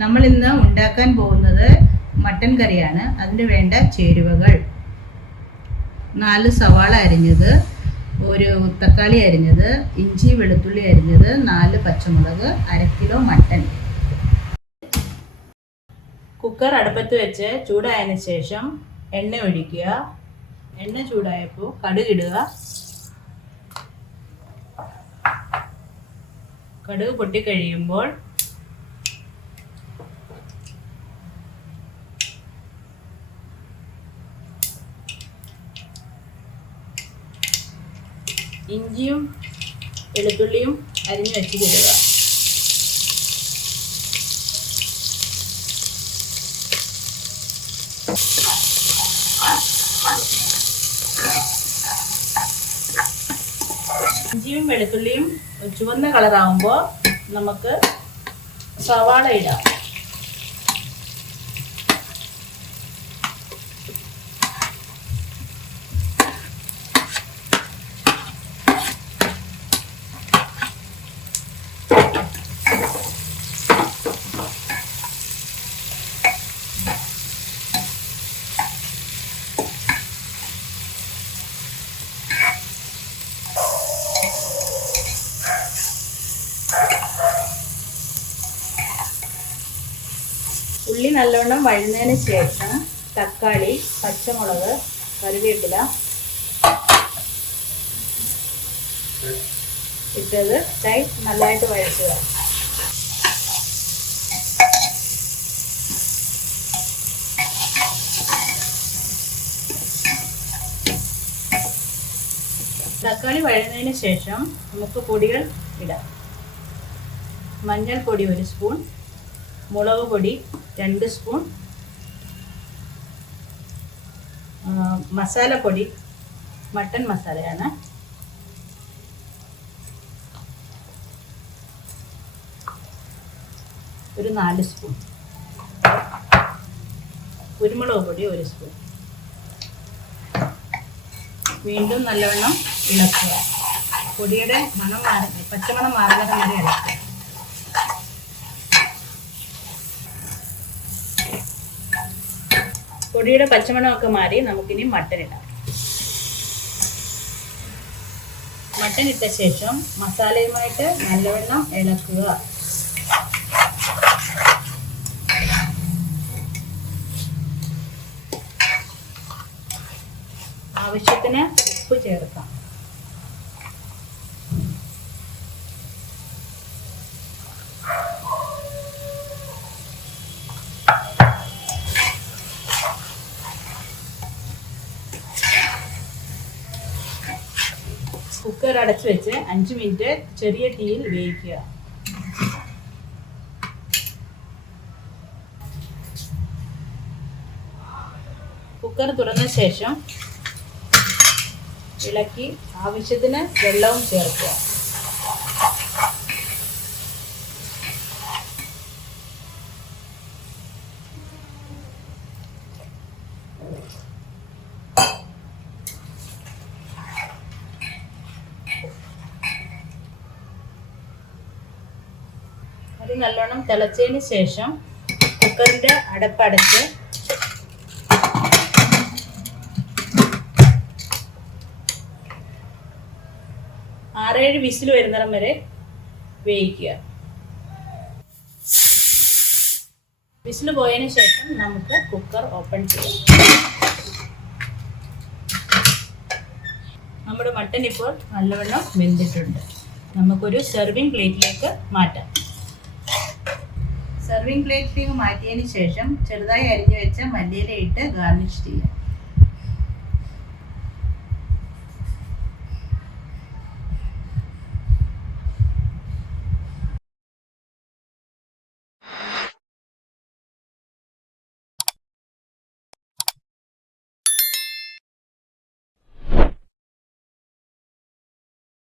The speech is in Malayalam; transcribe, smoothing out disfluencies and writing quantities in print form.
നമ്മൾ ഇന്ന് ഉണ്ടാക്കാൻ പോകുന്നത് മട്ടൻ കറിയാണ്. അതിന് വേണ്ട ചേരുവകൾ: 4 സവാള അരിഞ്ഞത്, ഒരു തക്കാളി അരിഞ്ഞത്, ഇഞ്ചി വെളുത്തുള്ളി അരിഞ്ഞത്, 4 പച്ചമുളക്, 1/2 കിലോ മട്ടൻ. കുക്കർ അടുപ്പത്ത് വെച്ച് ചൂടായതിനു ശേഷം എണ്ണ ഒഴിക്കുക. എണ്ണ ചൂടായപ്പോൾ കടുകിടുക. കടുക് പൊട്ടിക്കഴിയുമ്പോൾ ഇഞ്ചിയും വെളുത്തുള്ളിയും അരിഞ്ഞു വെച്ചിടുക. ഇഞ്ചിയും വെളുത്തുള്ളിയും ചുവന്ന കളറാകുമ്പോൾ നമുക്ക് സവാള ഇടാം. ഉള്ളി നല്ലവണ്ണം വഴന്നതിന് ശേഷം തക്കാളി, പച്ചമുളക്, കറിവേപ്പില ഇട്ടത് നല്ലതായിട്ട് വഴറ്റുക. തക്കാളി വഴന്നതിന് ശേഷം നമുക്ക് പൊടികൾ ഇടാം. മഞ്ഞൾപ്പൊടി 1 സ്പൂൺ, മുളക് പൊടി 2 സ്പൂൺ, മസാലപ്പൊടി മട്ടൻ മസാലയാണ്, ഒരു 4 സ്പൂൺ, കുരുമുളക് പൊടി 1 സ്പൂൺ. വീണ്ടും നല്ലവണ്ണം ഇളക്കുക. പൊടിയുടെ പച്ചമണം മാറുന്നത് വരെ ഇളക്കുക. പൊടിയുടെ പച്ചമണമൊക്കെ മാറി നമുക്കിനി മട്ടൻ ഇടാം. മട്ടൻ ഇട്ട ശേഷം മസാലയുമായിട്ട് നല്ലവണ്ണം ഇളക്കുക. ആവശ്യത്തിന് ഉപ്പ് ചേർക്കാം. കുക്കർ അടച്ചു വെച്ച് 5 മിനിറ്റ് ചെറിയ തീയിൽ വേവിക്കുക. കുക്കർ തുറന്ന ശേഷം ഇളക്കി ആവശ്യത്തിന് വെള്ളവും ചേർക്കുക. അത് നല്ലോണം തിളച്ചതിന് ശേഷം കുക്കറിൻ്റെ അടപ്പടച്ച് 6-7 വിസിൽ വരുന്നിടം വരെ വേവിക്കുക. വിസിൽ പോയതിന് ശേഷം നമുക്ക് കുക്കർ ഓപ്പൺ ചെയ്യാം. നമ്മുടെ മട്ടൻ ഇപ്പോൾ നല്ലവണ്ണം വെന്തിട്ടുണ്ട്. നമുക്കൊരു സെർവിങ് പ്ലേറ്റിലേക്ക് മാറ്റാം. സെർവിങ് പ്ലേറ്റിലേക്ക് മാറ്റിയതിന് ശേഷം ചെറുതായി അരിഞ്ഞു വെച്ച മല്ലിയില ഇട്ട് ഗാർണിഷ് ചെയ്യാം.